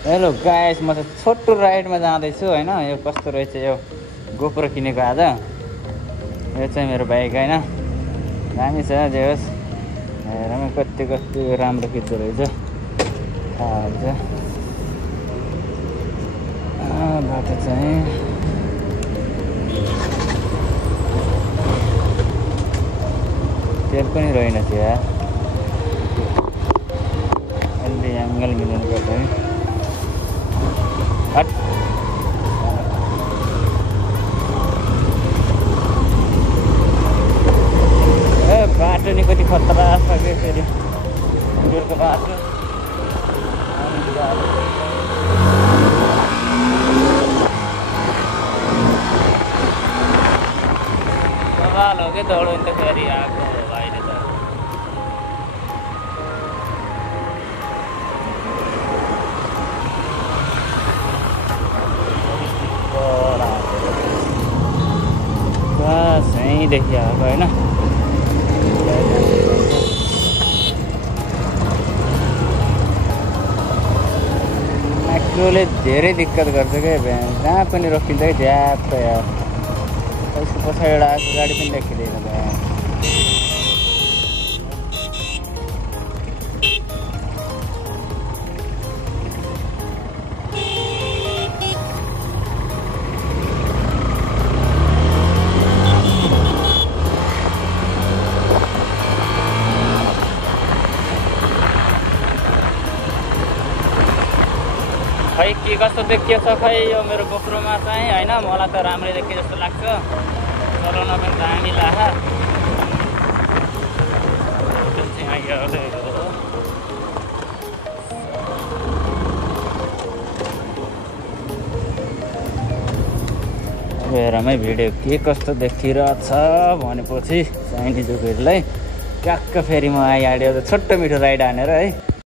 Hello guys, म चाहिँ छोटो राइडमा जाँदैछु होइन। यो कस्तो रहेछ, यो गोप्रो किनेको आज। यो चाहिँ मेरो बाइक होइन, दामी छ जे होस्। हेरौँ कति राम्रो खिच्दो रहेछ, थाहा हुन्छ। बाटो चाहिँ तेल पनि रहेनछ यार, अलि एङ्गल मिलाउनु पर्छ है। बाटो नि कति खतरा छ कि फेरि उनीहरूको बाटो। सवाल हो कि दौडो नि त फेरि आएको भाइले त। बस यहीँदेखि आएको होइन। मेट्रोले धेरै दिक्कत गर्छ क्या, जहाँ पनि रोकिन्छ कि झ्याप्प यार। त्यसको पछाडि आएको गाडी पनि देखिँदैन यार। खै के कस्तो देखियो छ खै यो मेरो गोप्रोमा चाहिँ होइन। मलाई त राम्रै देखियो जस्तो लाग्छ, चलाउन पनि दामी लाग्छ। हेरमै भिडियो के कस्तो देखिरहेछ भनेपछि चाहिने जोगीहरूलाई ट्याक्क फेरि म आइहाल्यो छोटो मिठो राइड हानेर है।